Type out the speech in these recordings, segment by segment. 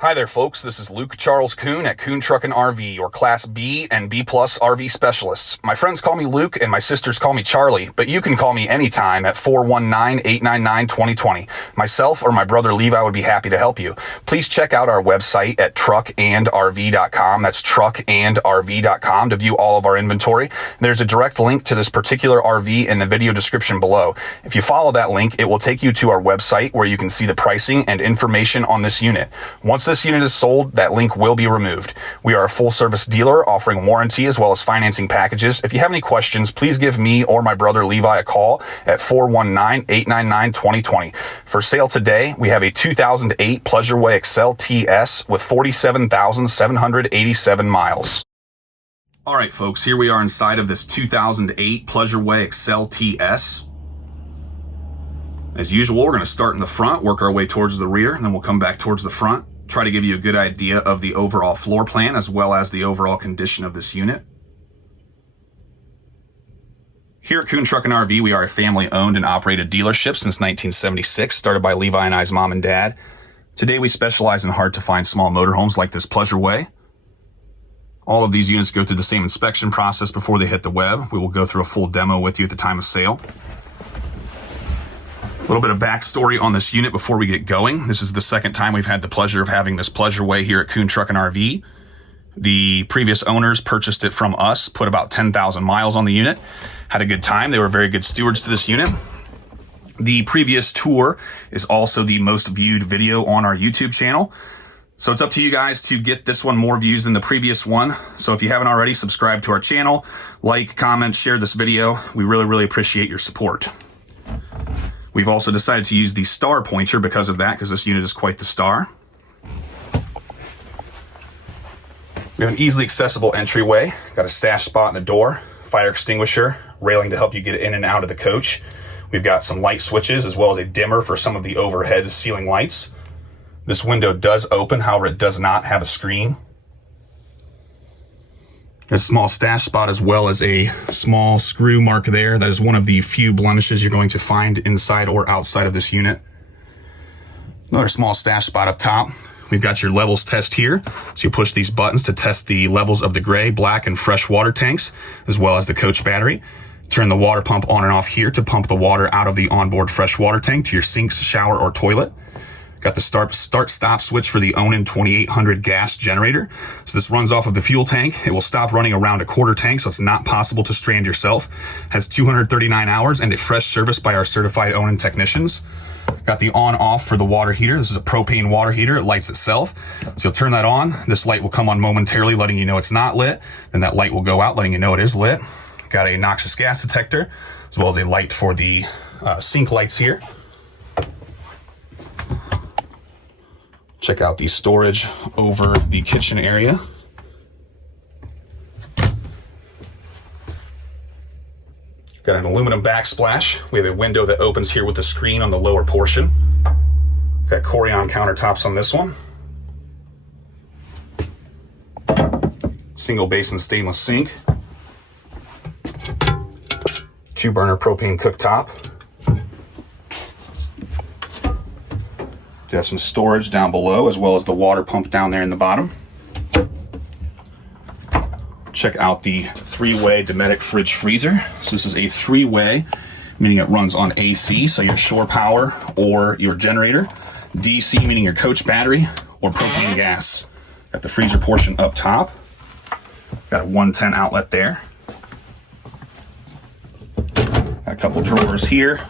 Hi there, folks. This is Luke Charles Kuhn at Kuhn Truckin' RV, your Class B and B Plus RV specialists. My friends call me Luke and my sisters call me Charlie, but you can call me anytime at 419-899-2020. Myself or my brother Levi would be happy to help you. Please check out our website at truckandrv.com. That's truckandrv.com to view all of our inventory. There's a direct link to this particular RV in the video description below. If you follow that link, it will take you to our website where you can see the pricing and information on this unit. Once this unit is sold, that link will be removed. We are a full-service dealer offering warranty as well as financing packages. If you have any questions, please give me or my brother Levi a call at 419-899-2020. For sale today, we have a 2008 Pleasureway Excel TS with 47,787 miles. All right, folks, here we are inside of this 2008 Pleasureway Excel TS. As usual, we're going to start in the front, work our way towards the rear, and then we'll come back towards the front. Try to give you a good idea of the overall floor plan as well as the overall condition of this unit. Here at Kuhn Truckin' RV, we are a family-owned and operated dealership since 1976, started by Levi and I's mom and dad. Today, we specialize in hard-to-find small motorhomes like this Pleasureway. All of these units go through the same inspection process before they hit the web. We will go through a full demo with you at the time of sale. A little bit of backstory on this unit before we get going. This is the second time we've had the pleasure of having this Pleasureway here at Kuhn Truckin' RV. The previous owners purchased it from us, put about 10,000 miles on the unit, had a good time. They were very good stewards to this unit. The previous tour is also the most viewed video on our YouTube channel. So it's up to you guys to get this one more views than the previous one. So if you haven't already, subscribe to our channel, like, comment, share this video. We really appreciate your support. We've also decided to use the star pointer because of that, because this unit is quite the star. We have an easily accessible entryway, got a stash spot in the door, fire extinguisher, railing to help you get in and out of the coach. We've got some light switches as well as a dimmer for some of the overhead ceiling lights. This window does open, however, it does not have a screen. A small stash spot as well as a small screw mark there. That is one of the few blemishes you're going to find inside or outside of this unit. Another small stash spot up top. We've got your levels test here. So you push these buttons to test the levels of the gray, black, and fresh water tanks, as well as the coach battery. Turn the water pump on and off here to pump the water out of the onboard fresh water tank to your sinks, shower, or toilet. Got the start-stop switch for the Onan 2800 gas generator. So this runs off of the fuel tank. It will stop running around a quarter tank, so it's not possible to strand yourself. Has 239 hours and a fresh service by our certified Onan technicians. Got the on-off for the water heater. This is a propane water heater. It lights itself. So you'll turn that on. This light will come on momentarily, letting you know it's not lit. Then that light will go out, letting you know it is lit. Got a noxious gas detector, as well as a light for the sink lights here. Check out the storage over the kitchen area. Got an aluminum backsplash. We have a window that opens here with a screen on the lower portion. Got Corian countertops on this one. Single basin stainless sink. 2-burner propane cooktop. You have some storage down below as well as the water pump down there in the bottom. Check out the 3-way Dometic fridge freezer. So this is a 3-way, meaning it runs on AC, so your shore power or your generator. DC, meaning your coach battery or propane gas. Got the freezer portion up top. Got a 110 outlet there. Got a couple drawers here.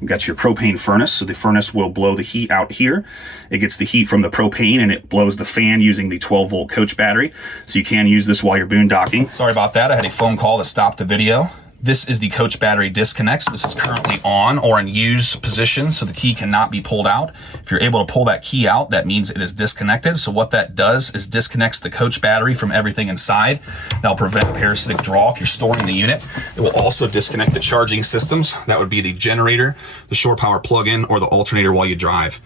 You've got your propane furnace, so the furnace will blow the heat out here. It gets the heat from the propane and it blows the fan using the 12-volt coach battery, so you can use this while you're boondocking. Sorry about that, I had a phone call to stop the video. This is the coach battery disconnects. This is currently on or in use position, so the key cannot be pulled out. If you're able to pull that key out, that means it is disconnected. So what that does is disconnects the coach battery from everything inside. That'll prevent parasitic draw if you're storing the unit. It will also disconnect the charging systems. That would be the generator, the shore power plug-in, or the alternator while you drive.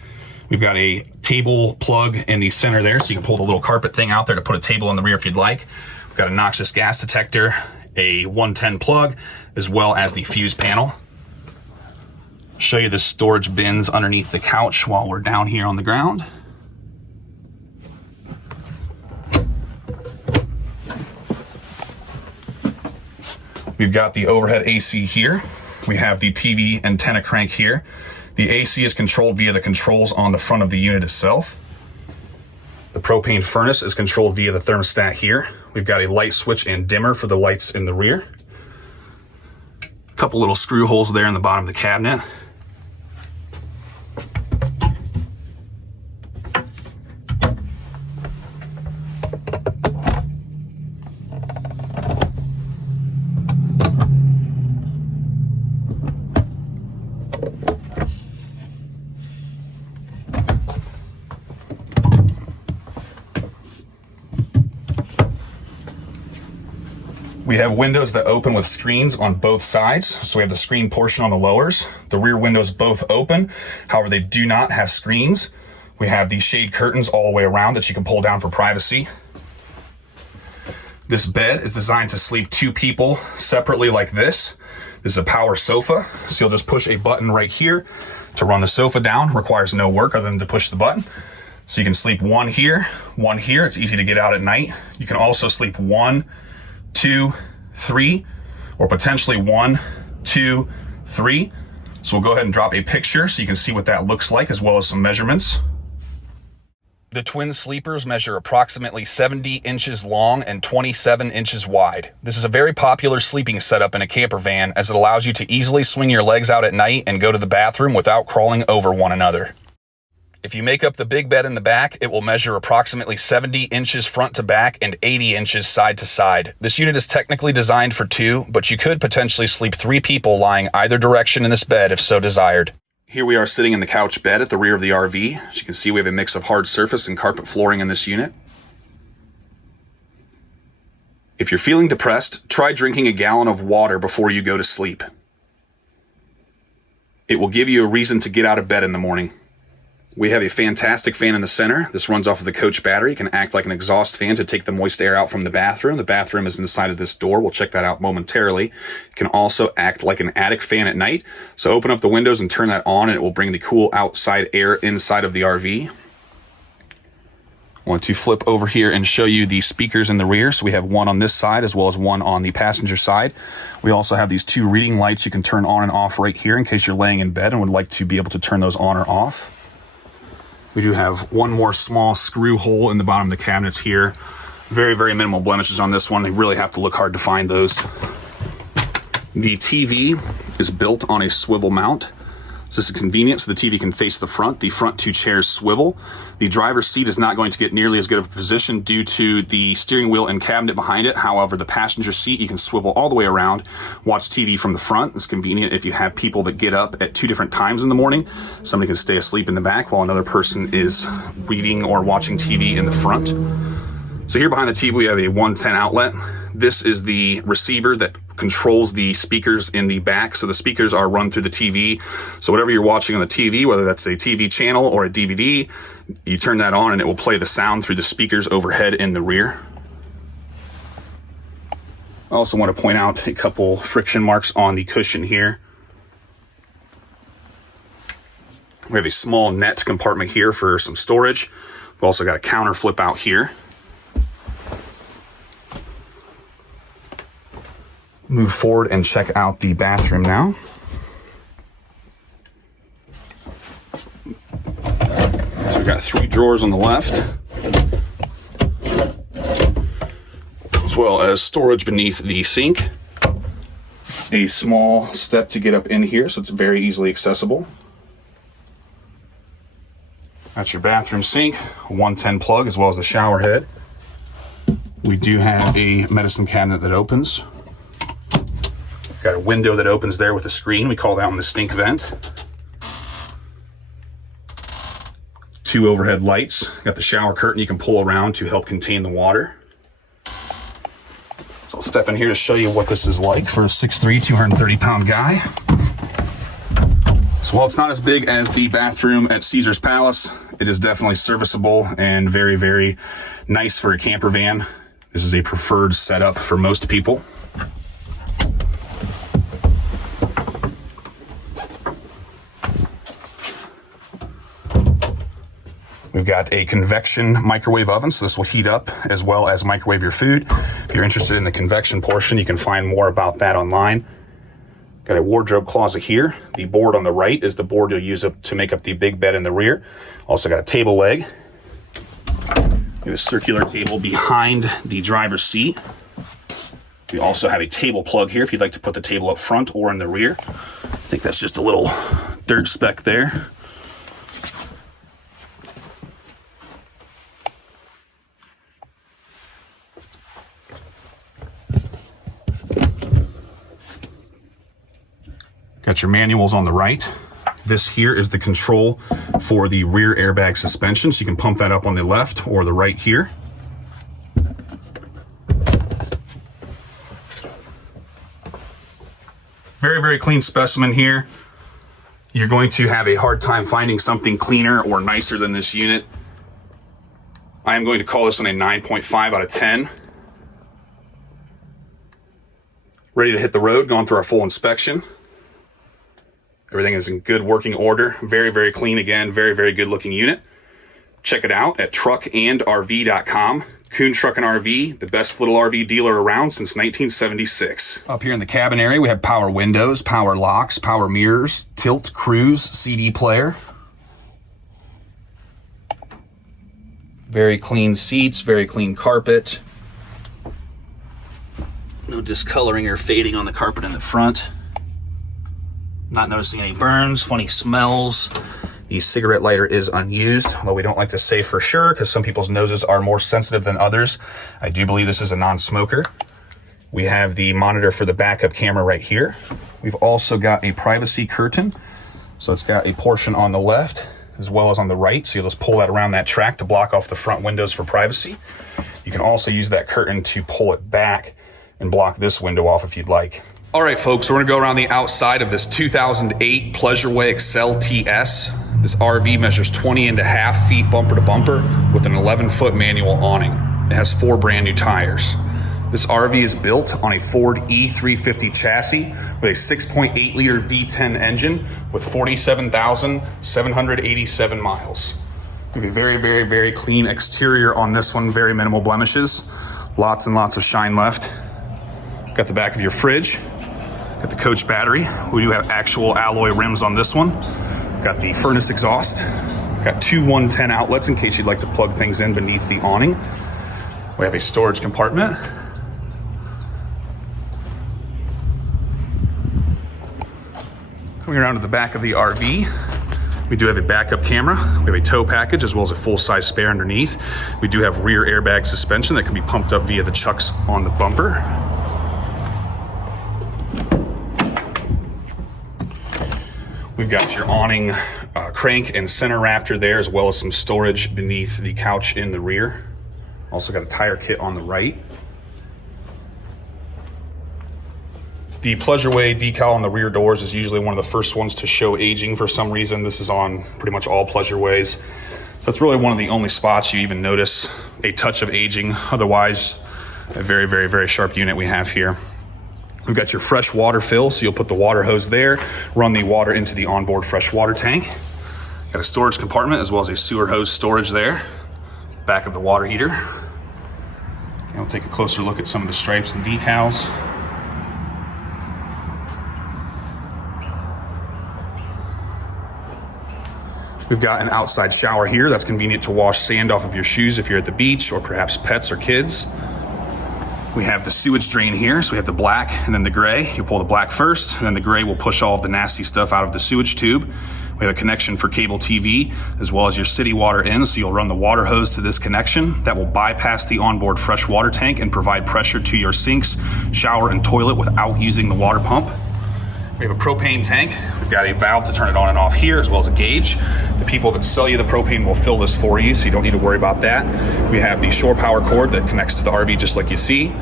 We've got a table plug in the center there, so you can pull the little carpet thing out there to put a table in the rear if you'd like. We've got a noxious gas detector, a 110 plug, as well as the fuse panel. Show you the storage bins underneath the couch while we're down here on the ground. We've got the overhead AC here. We have the TV antenna crank here. The AC is controlled via the controls on the front of the unit itself. The propane furnace is controlled via the thermostat here. We've got a light switch and dimmer for the lights in the rear. A couple little screw holes there in the bottom of the cabinet. We have windows that open with screens on both sides. So we have the screen portion on the lowers. The rear windows both open. However, they do not have screens. We have these shade curtains all the way around that you can pull down for privacy. This bed is designed to sleep 2 people separately like this. This is a power sofa. So you'll just push a button right here to run the sofa down. Requires no work other than to push the button. So you can sleep 1 here, 1 here. It's easy to get out at night. You can also sleep 1, 2, 3, or potentially 1, 2, 3. So we'll go ahead and drop a picture so you can see what that looks like, as well as some measurements. The twin sleepers measure approximately 70 inches long and 27 inches wide. This is a very popular sleeping setup in a camper van, as it allows you to easily swing your legs out at night and go to the bathroom without crawling over one another. If you make up the big bed in the back, it will measure approximately 70 inches front to back and 80 inches side to side. This unit is technically designed for 2, but you could potentially sleep 3 people lying either direction in this bed if so desired. Here we are sitting in the couch bed at the rear of the RV. As you can see, we have a mix of hard surface and carpet flooring in this unit. If you're feeling depressed, try drinking a gallon of water before you go to sleep. It will give you a reason to get out of bed in the morning. We have a fantastic fan in the center. This runs off of the coach battery. It can act like an exhaust fan to take the moist air out from the bathroom. The bathroom is inside of this door. We'll check that out momentarily. It can also act like an attic fan at night. So open up the windows and turn that on, and it will bring the cool outside air inside of the RV. I want to flip over here and show you the speakers in the rear. So we have one on this side as well as one on the passenger side. We also have these 2 reading lights you can turn on and off right here in case you're laying in bed and would like to be able to turn those on or off. We do have one more small screw hole in the bottom of the cabinets here. Very, very minimal blemishes on this one. You really have to look hard to find those. The TV is built on a swivel mount. So this is convenient, so the TV can face the front. The front 2 chairs swivel. The driver's seat is not going to get nearly as good of a position due to the steering wheel and cabinet behind it. However, the passenger seat, you can swivel all the way around, watch TV from the front. It's convenient if you have people that get up at 2 different times in the morning. Somebody can stay asleep in the back while another person is reading or watching TV in the front. So here behind the TV, we have a 110 outlet. This is the receiver that controls the speakers in the back. So the speakers are run through the TV. So whatever you're watching on the TV, whether that's a TV channel or a DVD, you turn that on and it will play the sound through the speakers overhead in the rear. I also want to point out a couple friction marks on the cushion here. We have a small net compartment here for some storage. We've also got a counter flip out here. Move forward and check out the bathroom now. So we've got 3 drawers on the left, as well as storage beneath the sink. A small step to get up in here, so it's very easily accessible. That's your bathroom sink, a 110 plug, as well as the shower head. We do have a medicine cabinet that opens. Got a window that opens there with a screen. We call that one the stink vent. 2 overhead lights. Got the shower curtain you can pull around to help contain the water. So I'll step in here to show you what this is like for a 6'3", 230-pound guy. So while it's not as big as the bathroom at Caesar's Palace, it is definitely serviceable and very, very nice for a camper van. This is a preferred setup for most people. We've got a convection microwave oven, so this will heat up as well as microwave your food. If you're interested in the convection portion, you can find more about that online. Got a wardrobe closet here. The board on the right is the board you'll use to make up the big bed in the rear. Also got a table leg. We have a circular table behind the driver's seat. We also have a table plug here if you'd like to put the table up front or in the rear. I think that's just a little dirt speck there. Got your manuals on the right. This here is the control for the rear airbag suspension, so you can pump that up on the left or the right here. Very, very clean specimen here. You're going to have a hard time finding something cleaner or nicer than this unit. I am going to call this one a 9.5 out of 10. Ready to hit the road, going through our full inspection. Everything is in good working order. Very, very clean again. Very, very good looking unit. Check it out at truckandrv.com. Kuhn Truck and RV, the best little RV dealer around since 1976. Up here in the cabin area, we have power windows, power locks, power mirrors, tilt, cruise, CD player. Very clean seats, very clean carpet. No discoloring or fading on the carpet in the front. Not noticing any burns, funny smells. The cigarette lighter is unused, although we don't like to say for sure because some people's noses are more sensitive than others. I do believe this is a non-smoker. We have the monitor for the backup camera right here. We've also got a privacy curtain. So it's got a portion on the left as well as on the right. So you'll just pull that around that track to block off the front windows for privacy. You can also use that curtain to pull it back and block this window off if you'd like. All right, folks, we're gonna go around the outside of this 2008 Pleasureway Excel TS. This RV measures 20.5 feet bumper to bumper with an 11-foot manual awning. It has 4 brand new tires. This RV is built on a Ford E350 chassis with a 6.8 liter V10 engine with 47,787 miles. We have a very, very, very clean exterior on this one, very minimal blemishes. Lots and lots of shine left. Got the back of your fridge. Got the coach battery. We do have actual alloy rims on this one. Got the furnace exhaust. Got 2 110 outlets in case you'd like to plug things in beneath the awning. We have a storage compartment. Coming around to the back of the RV, we do have a backup camera. We have a tow package as well as a full-size spare underneath. We do have rear airbag suspension that can be pumped up via the chucks on the bumper. We've got your awning crank and center rafter there, as well as some storage beneath the couch in the rear. Also got a tire kit on the right. The Pleasureway decal on the rear doors is usually one of the first ones to show aging for some reason. This is on pretty much all Pleasureways. So it's really one of the only spots you even notice a touch of aging. Otherwise, a very, very, very sharp unit we have here. We've got your fresh water fill, so you'll put the water hose there, run the water into the onboard fresh water tank. Got a storage compartment as well as a sewer hose storage there. Back of the water heater. Okay, we'll take a closer look at some of the stripes and decals. We've got an outside shower here that's convenient to wash sand off of your shoes if you're at the beach or perhaps pets or kids. We have the sewage drain here, so we have the black and then the gray. You'll pull the black first, and then the gray will push all of the nasty stuff out of the sewage tube. We have a connection for cable TV, as well as your city water in, so you'll run the water hose to this connection. That will bypass the onboard fresh water tank and provide pressure to your sinks, shower, and toilet without using the water pump. We have a propane tank. We've got a valve to turn it on and off here, as well as a gauge. The people that sell you the propane will fill this for you, so you don't need to worry about that. We have the shore power cord that connects to the RV just like you see.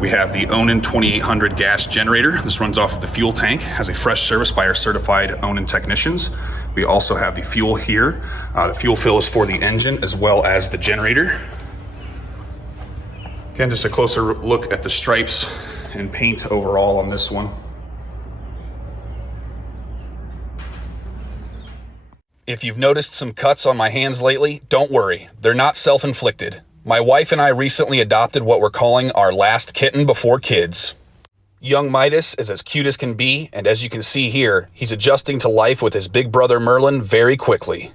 We have the Onan 2800 gas generator. This runs off of the fuel tank, has a fresh service by our certified Onan technicians. We also have the fuel here. The fuel fill is for the engine as well as the generator. Again, just a closer look at the stripes and paint overall on this one. If you've noticed some cuts on my hands lately, don't worry, they're not self-inflicted. My wife and I recently adopted what we're calling our last kitten before kids. Young Midas is as cute as can be, and as you can see here, he's adjusting to life with his big brother Merlin very quickly.